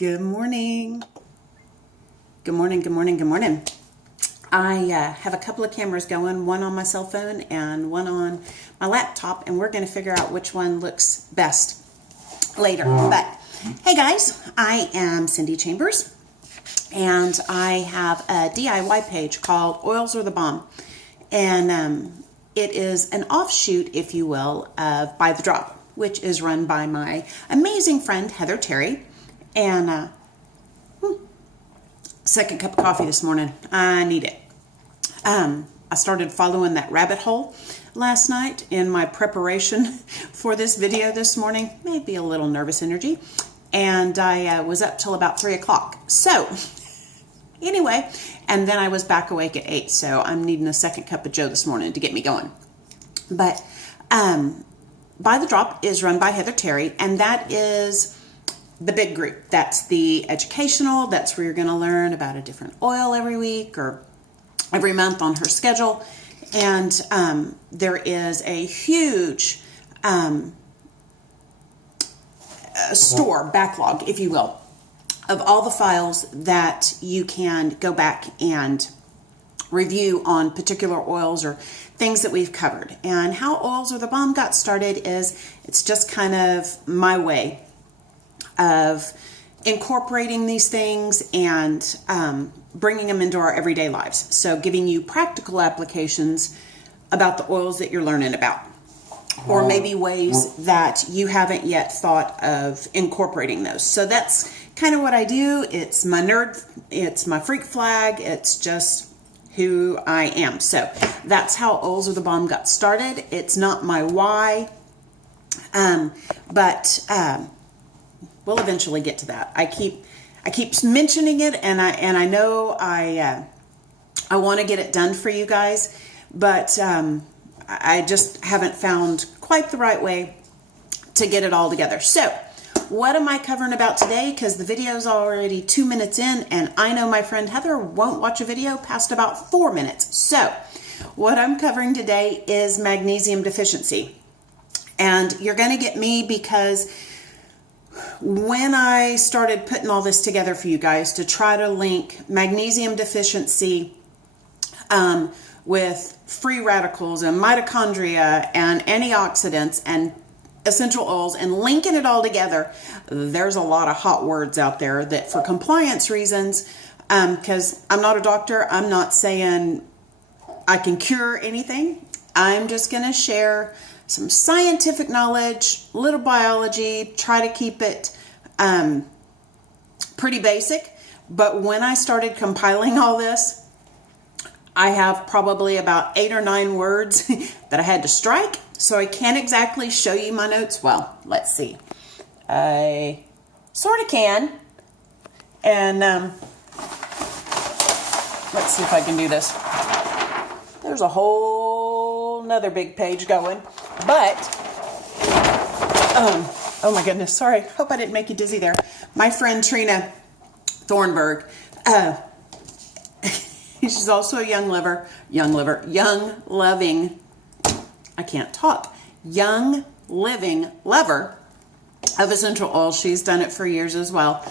Good morning. Good morning, good morning, good morning. I have a couple of cameras going, one on my cell phone and one on my laptop, and we're going to figure out which one looks best later. But hey guys, I am Cindy Chambers, and I have a DIY page called Oils Are the Bomb, and it is an offshoot, if you will, of By the Drop, which is run by my amazing friend Heather Terry. And second cup of coffee this morning. I need it. I started following that rabbit hole last night in my preparation for this video this morning. Maybe a little nervous energy. And I was up till about 3 o'clock. So anyway, and then I was back awake at 8. So I'm needing a second cup of Joe this morning to get me going. But By the Drop is run by Heather Terry, and that is the big group. That's the educational. That's where you're going to learn about a different oil every week or every month on her schedule. And there is a huge store backlog, if you will, of all the files that you can go back and review on particular oils or things that we've covered. And how Oils Are the Bomb got started is it's just kind of my way of incorporating these things and bringing them into our everyday lives. So giving you practical applications about the oils that you're learning about, or maybe ways that you haven't yet thought of incorporating those. So that's kind of what I do. It's my nerd, it's my freak flag, it's just who I am. So that's how Oils Are the Bomb got started. It's not my why, but we'll eventually get to that. I keep mentioning it, and I know I want to get it done for you guys, but I just haven't found quite the right way to get it all together. So what am I covering about today? Because the video is already 2 minutes in, and I know my friend Heather won't watch a video past about 4 minutes. So what I'm covering today is magnesium deficiency. And you're going to get me because when I started putting all this together for you guys to try to link magnesium deficiency with free radicals and mitochondria and antioxidants and essential oils and linking it all together, there's a lot of hot words out there that for compliance reasons, because I'm not a doctor, I'm not saying I can cure anything. I'm just going to share some scientific knowledge, little biology, try to keep it pretty basic. But when I started compiling all this, I have probably about 8 or 9 words that I had to strike. So I can't exactly show you my notes. Well, let's see. I sort of can. And let's see if I can do this. There's a whole nother big page going. But, oh my goodness, sorry. Hope I didn't make you dizzy there. My friend Trina Thornburg, she's also a young living lover of essential oils. She's done it for years as well.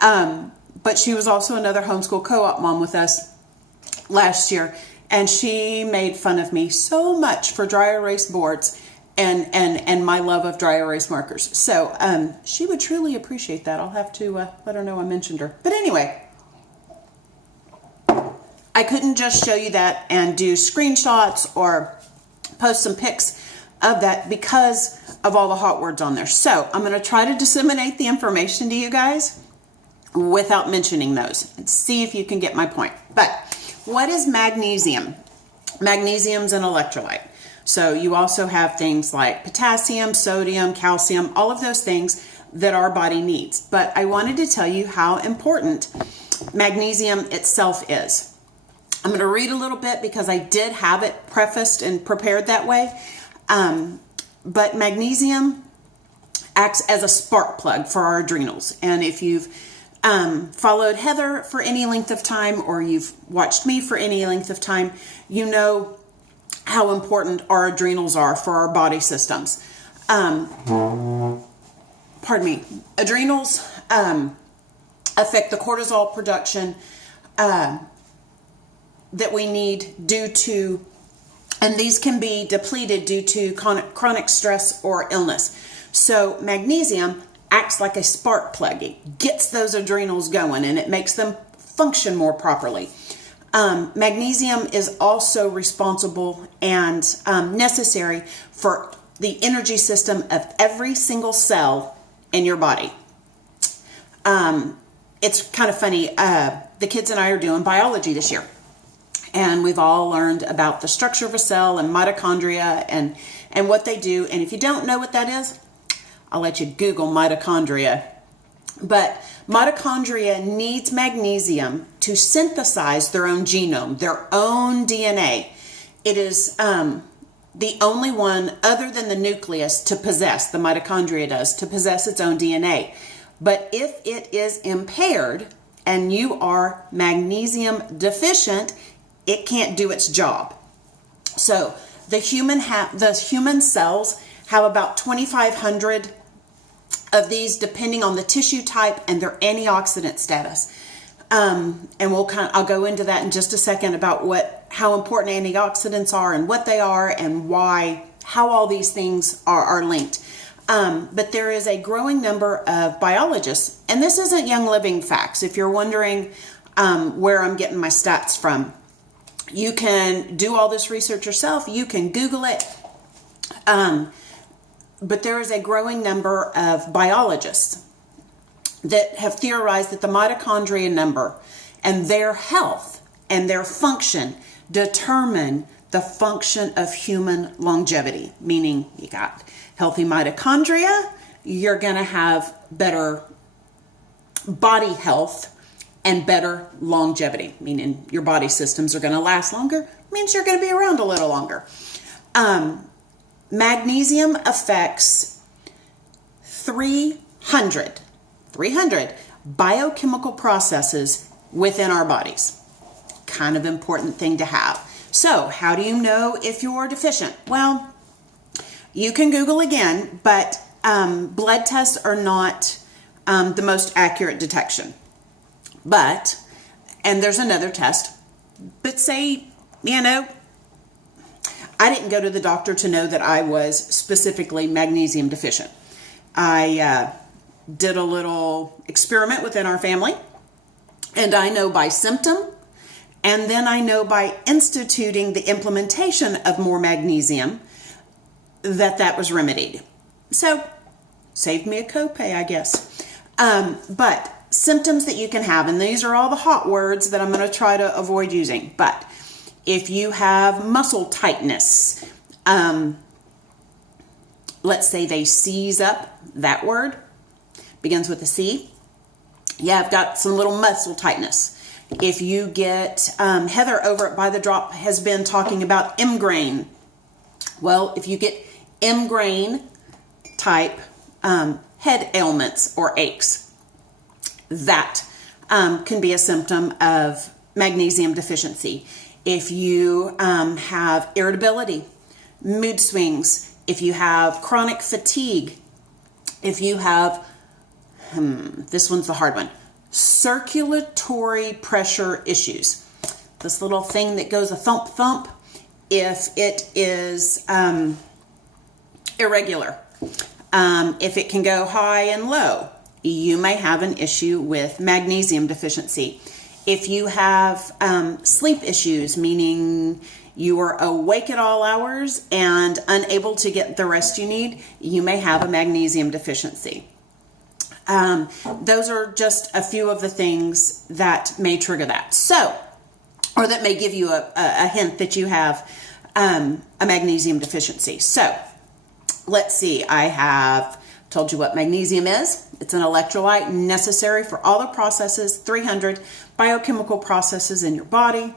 But she was also another homeschool co-op mom with us last year. And she made fun of me so much for dry erase boards and my love of dry erase markers. So she would truly appreciate that. I'll have to let her know I mentioned her. But anyway, I couldn't just show you that and do screenshots or post some pics of that because of all the hot words on there. So I'm going to try to disseminate the information to you guys without mentioning those and see if you can get my point. But what is magnesium? Magnesium's an electrolyte. So you also have things like potassium, sodium, calcium, all of those things that our body needs. But I wanted to tell you how important magnesium itself is. I'm going to read a little bit because I did have it prefaced and prepared that way. But magnesium acts as a spark plug for our adrenals. And if you've followed Heather for any length of time, or you've watched me for any length of time, you know how important our adrenals are for our body systems. Pardon me. Adrenals affect the cortisol production that we need due to, and these can be depleted due to chronic stress or illness. So magnesium acts like a spark plug. It gets those adrenals going and it makes them function more properly. Magnesium is also responsible and necessary for the energy system of every single cell in your body. It's kind of funny. The kids and I are doing biology this year, and we've all learned about the structure of a cell and mitochondria and what they do. And if you don't know what that is, I'll let you Google mitochondria. But mitochondria needs magnesium to synthesize their own genome, their own DNA. It is the only one other than the nucleus to possess, the mitochondria does, to possess its own DNA. But if it is impaired and you are magnesium deficient, it can't do its job. So the human cells have about 2,500 of these, depending on the tissue type and their antioxidant status. And I'll go into that in just a second about how important antioxidants are and what they are and how all these things are linked. But there is a growing number of biologists, and this isn't Young Living facts. If you're wondering where I'm getting my stats from, you can do all this research yourself. You can Google it. But there is a growing number of biologists that have theorized that the mitochondria number and their health and their function determine the function of human longevity. Meaning, you got healthy mitochondria, you're going to have better body health and better longevity, meaning your body systems are going to last longer, means you're going to be around a little longer. Magnesium affects 300 biochemical processes within our bodies. Kind of important thing to have. So how do you know if you're deficient? Well, you can Google again, but blood tests are not the most accurate detection. And there's another test, but say, I didn't go to the doctor to know that I was specifically magnesium deficient. I did a little experiment within our family, and I know by symptom, and then I know by instituting the implementation of more magnesium that was remedied. So, saved me a copay, I guess. But symptoms that you can have, and these are all the hot words that I'm going to try to avoid using, but if you have muscle tightness, let's say they seize up, that word begins with a C. Yeah, I've got some little muscle tightness. If you get, Heather over at By the Drop has been talking about migraine. Well, if you get migraine type head ailments or aches, that can be a symptom of magnesium deficiency. If you have irritability, mood swings, if you have chronic fatigue, if you have, this one's the hard one, circulatory pressure issues. This little thing that goes a thump thump, if it is irregular, if it can go high and low, you may have an issue with magnesium deficiency. If you have sleep issues, meaning you are awake at all hours and unable to get the rest you need, you may have a magnesium deficiency. Those are just a few of the things that may trigger that. So, or that may give you a hint that you have a magnesium deficiency. So, let's see. I have told you what magnesium is. It's an electrolyte necessary for all the processes, 300 biochemical processes in your body.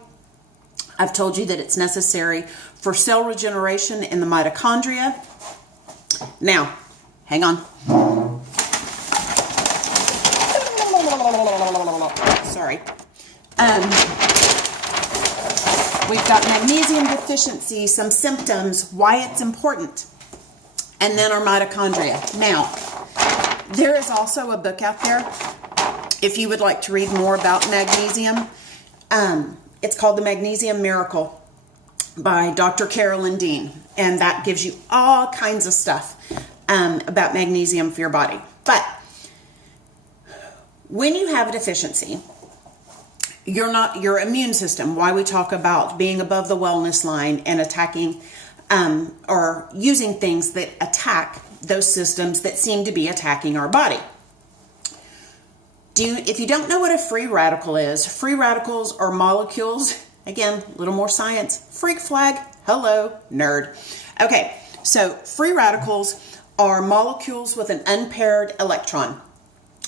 I've told you that it's necessary for cell regeneration in the mitochondria. Now, hang on. Sorry. We've got magnesium deficiency, some symptoms, why it's important, and then our mitochondria. Now, there is also a book out there if you would like to read more about magnesium, it's called The Magnesium Miracle by Dr. Carolyn Dean. And that gives you all kinds of stuff about magnesium for your body. But when you have a deficiency, your immune system, why we talk about being above the wellness line and attacking or using things that attack those systems that seem to be attacking our body. If you don't know what a free radical is, free radicals are molecules, again, a little more science, freak flag, hello, nerd. Okay, so free radicals are molecules with an unpaired electron,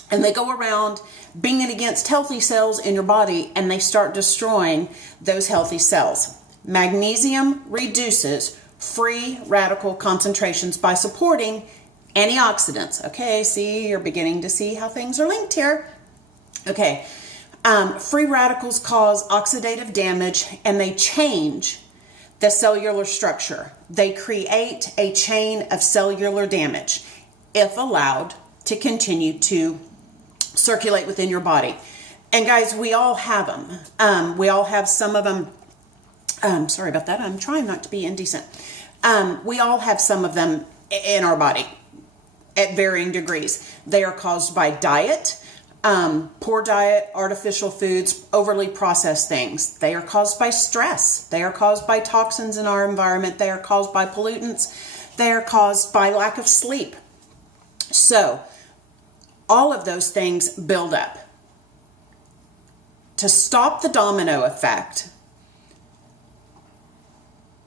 and they go around banging against healthy cells in your body, and they start destroying those healthy cells. Magnesium reduces free radical concentrations by supporting antioxidants. Okay, see, you're beginning to see how things are linked here. Okay, free radicals cause oxidative damage, and they change the cellular structure. They create a chain of cellular damage if allowed to continue to circulate within your body. And guys, we all have them. We all have some of them. Sorry about that. I'm trying not to be indecent. We all have some of them in our body at varying degrees. They are caused by diet, poor diet, artificial foods, overly processed things. They are caused by stress. They are caused by toxins in our environment. They are caused by pollutants. They are caused by lack of sleep. So all of those things build up. To stop the domino effect,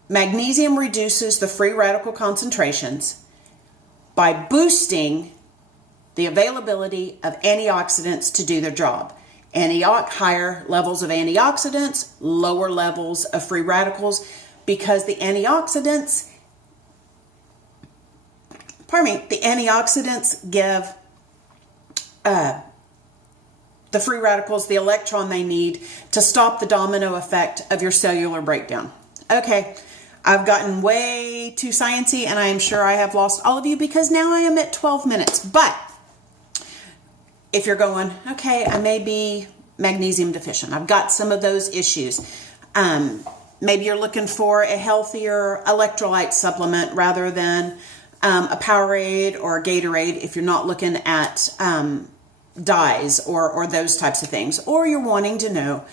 magnesium reduces the free radical concentrations by boosting the availability of antioxidants to do their job. Higher levels of antioxidants, lower levels of free radicals, because the antioxidants give the free radicals the electron they need to stop the domino effect of your cellular breakdown. Okay, I've gotten way too sciencey, and I am sure I have lost all of you because now I am at 12 minutes. But if you're going, okay, I may be magnesium deficient, I've got some of those issues. Maybe you're looking for a healthier electrolyte supplement rather than a Powerade or a Gatorade if you're not looking at dyes or those types of things. Or you're wanting to know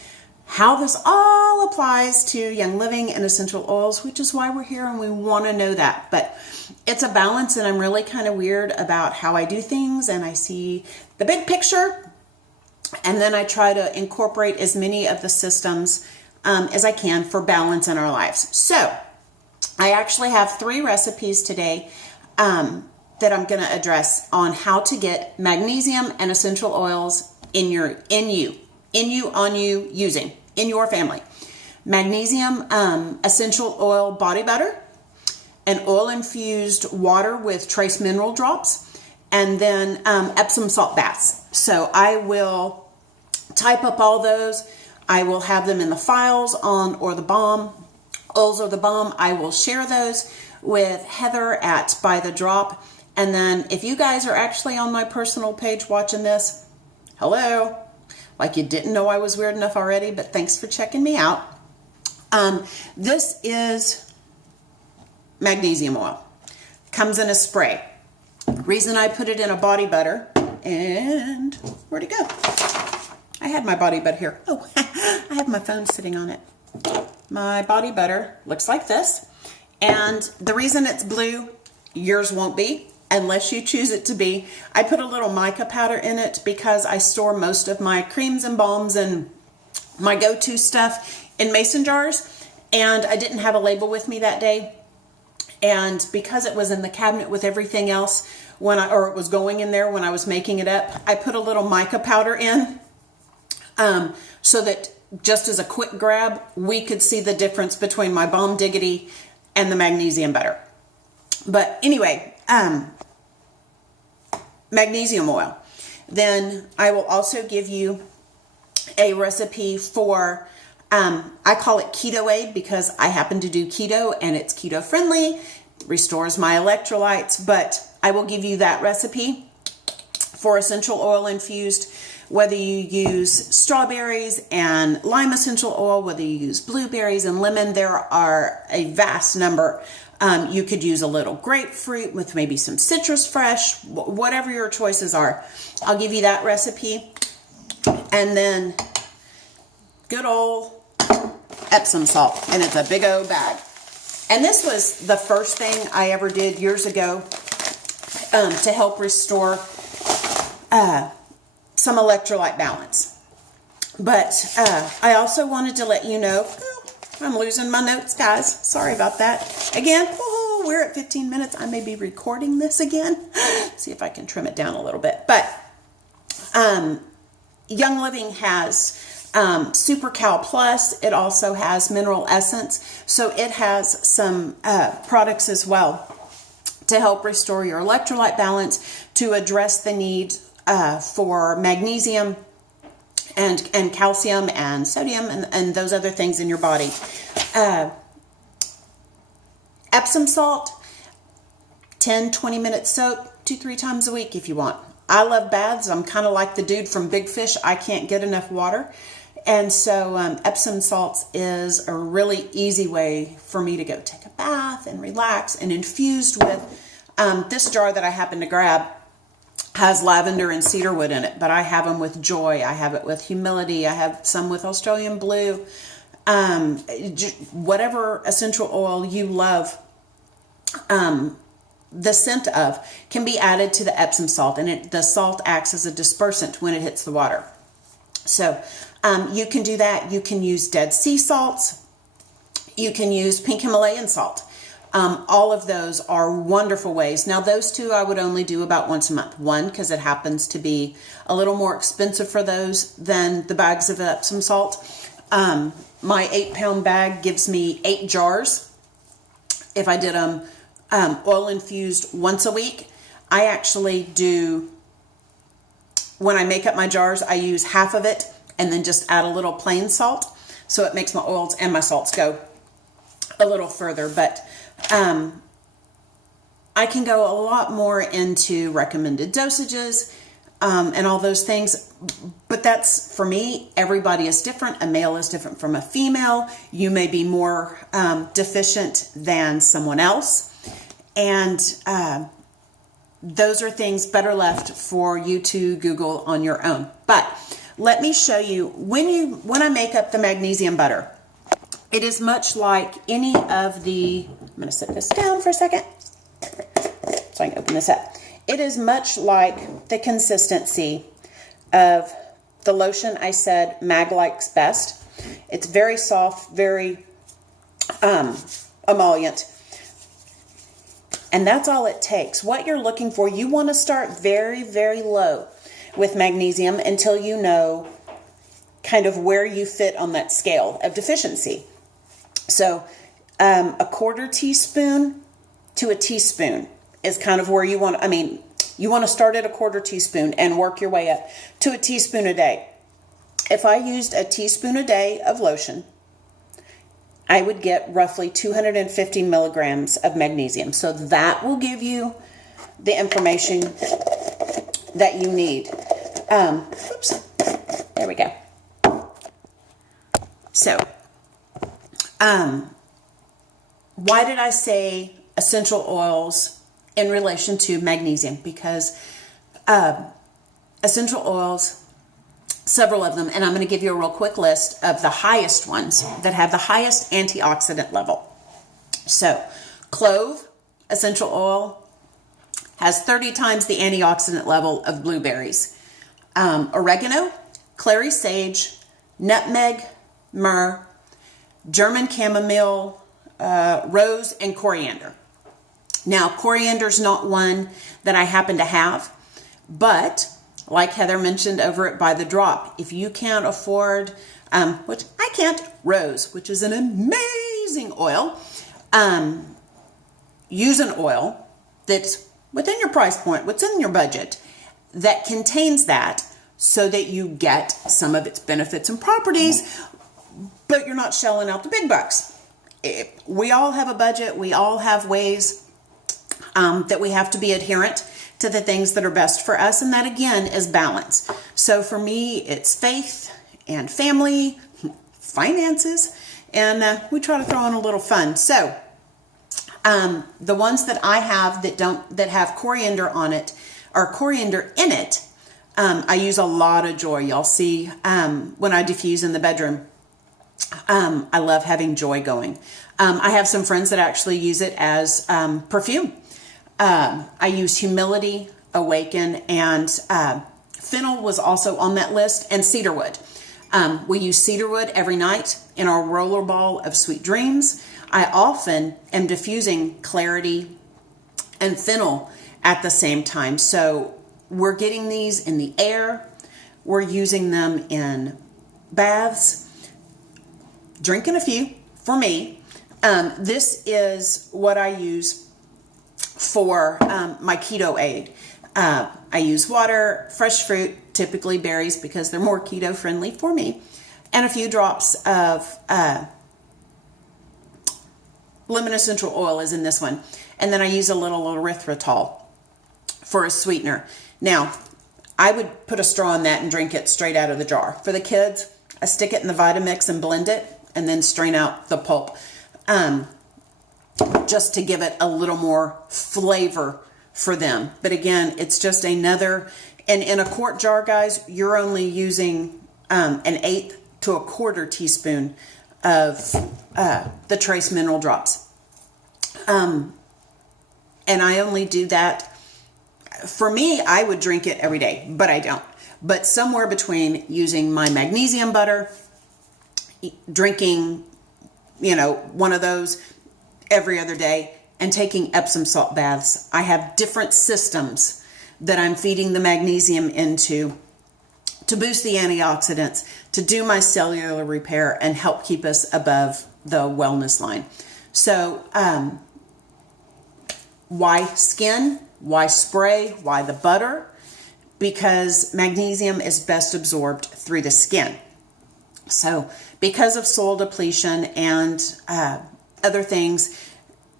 how this all applies to Young Living and essential oils, which is why we're here and we want to know that. But it's a balance, and I'm really kind of weird about how I do things, and I see the big picture, and then I try to incorporate as many of the systems as I can for balance in our lives. So I actually have 3 recipes today that I'm going to address on how to get magnesium and essential oils in your family. Magnesium essential oil body butter, an oil-infused water with trace mineral drops, and then Epsom salt baths. So I will type up all those. I will have them in the files on Oils or the Bomb. I will share those with Heather at By the Drop. And then if you guys are actually on my personal page watching this, hello. Like you didn't know I was weird enough already, but thanks for checking me out. This is magnesium oil. Comes in a spray. Reason I put it in a body butter, and where'd it go? I had my body butter here. Oh, I have my phone sitting on it. My body butter looks like this. And the reason it's blue, yours won't be, unless you choose it to be. I put a little mica powder in it because I store most of my creams and balms and my go-to stuff in mason jars, and I didn't have a label with me that day. And because it was in the cabinet with everything else it was going in there when I was making it up, I put a little mica powder in so that just as a quick grab, we could see the difference between my Bomb Diggity and the magnesium butter. But anyway, magnesium oil. Then I will also give you a recipe for, I call it Keto Aid because I happen to do keto and it's keto friendly, restores my electrolytes, but I will give you that recipe for essential oil infused whether you use strawberries and lime essential oil, whether you use blueberries and lemon, there are a vast number. You could use a little grapefruit with maybe some citrus fresh, whatever your choices are. I'll give you that recipe. And then good old Epsom salt, and it's a big old bag. And this was the first thing I ever did years ago to help restore some electrolyte balance. But I also wanted to let you know, I'm losing my notes, guys. Sorry about that. Again, we're at 15 minutes. I may be recording this again. See if I can trim it down a little bit. But Young Living has Super Cal Plus. It also has Mineral Essence. So it has some products as well to help restore your electrolyte balance, to address the need for magnesium and calcium and sodium and those other things in your body. Epsom salt, 10-20 minute soak, 2-3 times a week if you want. I love baths. I'm kind of like the dude from Big Fish. I can't get enough water. And so Epsom salts is a really easy way for me to go take a bath and relax. And infused with this jar that I happen to grab has lavender and cedarwood in it, but I have them with joy. I have it with humility. I have some with Australian blue. Whatever essential oil you love, the scent of can be added to the Epsom salt, and the salt acts as a dispersant when it hits the water. So you can do that. You can use Dead Sea salts. You can use pink Himalayan salt. All of those are wonderful ways. Now, those two I would only do about once a month. One, because it happens to be a little more expensive for those than the bags of Epsom salt. My 8-pound bag gives me 8 jars. If I did them oil infused once a week, I actually do, when I make up my jars, I use half of it and then just add a little plain salt. So it makes my oils and my salts go a little further. But I can go a lot more into recommended dosages and all those things. But that's, for me, everybody is different. A male is different from a female. You may be more deficient than someone else. And those are things better left for you to Google on your own. But let me show you, when I make up the magnesium butter, it is much like any of the, I'm going to set this down for a second so I can open this up. It is much like the consistency of the lotion I said Mag likes best. It's very soft, very emollient. And that's all it takes. What you're looking for, you want to start very, very low with magnesium until you know kind of where you fit on that scale of deficiency. So a 1/4 teaspoon to a teaspoon is kind of where you want, you want to start at a 1/4 teaspoon and work your way up to a teaspoon a day. If I used a teaspoon a day of lotion, I would get roughly 250 milligrams of magnesium. So that will give you the information that you need. Oops, there we go. So, why did I say essential oils in relation to magnesium? Because essential oils, several of them, and I'm going to give you a real quick list of the highest ones that have the highest antioxidant level. So, clove essential oil has 30 times the antioxidant level of blueberries. Oregano, clary sage, nutmeg, myrrh, German chamomile, rose, and coriander. Now, coriander's not one that I happen to have, but like Heather mentioned over at By the Drop, if you can't afford, which I can't, rose, which is an amazing oil, use an oil that's within your price point, what's in your budget, that contains that so that you get some of its benefits and properties, but you're not shelling out the big bucks. We all have a budget. We all have ways that we have to be adherent to the things that are best for us. And that, again, is balance. So for me, it's faith and family, finances, and we try to throw in a little fun. So the ones that I have that have coriander on it, or coriander in it, I use a lot of joy. Y'all see when I diffuse in the bedroom, I love having joy going. I have some friends that actually use it as perfume. I use humility, awaken, and fennel was also on that list, and cedarwood. We use cedarwood every night in our roller ball of sweet dreams. I often am diffusing clarity and fennel at the same time. So we're getting these in the air. We're using them in baths. Drinking a few for me. This is what I use for my keto aid. I use water, fresh fruit, typically berries because they're more keto friendly for me, and a few drops of lemon essential oil is in this one. And then I use a little erythritol for a sweetener. Now, I would put a straw in that and drink it straight out of the jar. For the kids, I stick it in the Vitamix and blend it and then strain out the pulp, just to give it a little more flavor for them. But again, it's just another, and in a quart jar, guys, you're only using an 1/8 to a 1/4 teaspoon of the trace mineral drops. And I only do that, for me, I would drink it every day, but I don't. But somewhere between using my magnesium butter, drinking, one of those every other day, and taking Epsom salt baths. I have different systems that I'm feeding the magnesium into to boost the antioxidants, to do my cellular repair, and help keep us above the wellness line. So, why skin? Why spray? Why the butter? Because magnesium is best absorbed through the skin. So, because of soil depletion and other things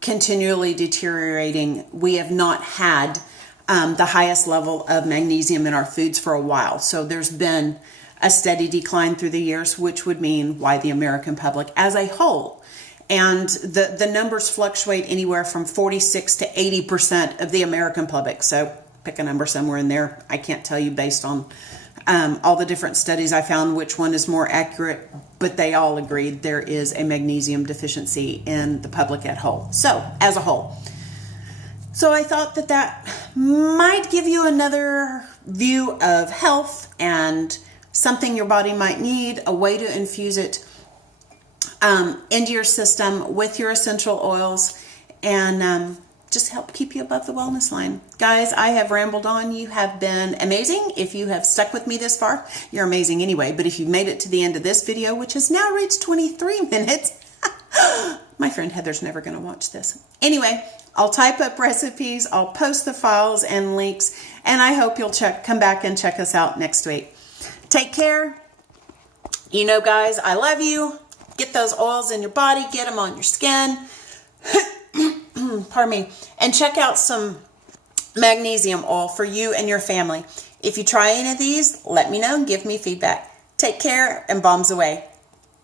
continually deteriorating, we have not had the highest level of magnesium in our foods for a while. So there's been a steady decline through the years, which would mean why the American public as a whole. And the numbers fluctuate anywhere from 46 to 80% of the American public. So pick a number somewhere in there. I can't tell you based on all the different studies I found which one is more accurate, but they all agreed there is a magnesium deficiency in the public as a whole. So I thought that might give you another view of health and something your body might need, a way to infuse it into your system with your essential oils, and just help keep you above the wellness line. Guys, I have rambled on. You have been amazing. If you have stuck with me this far, you're amazing anyway. But if you've made it to the end of this video, which has now reached 23 minutes, my friend Heather's never going to watch this. Anyway, I'll type up recipes. I'll post the files and links, and I hope you'll come back and check us out next week. Take care. Guys, I love you. Get those oils in your body. Get them on your skin. Pardon me. And check out some magnesium oil for you and your family. If you try any of these, let me know and give me feedback. Take care and bombs away.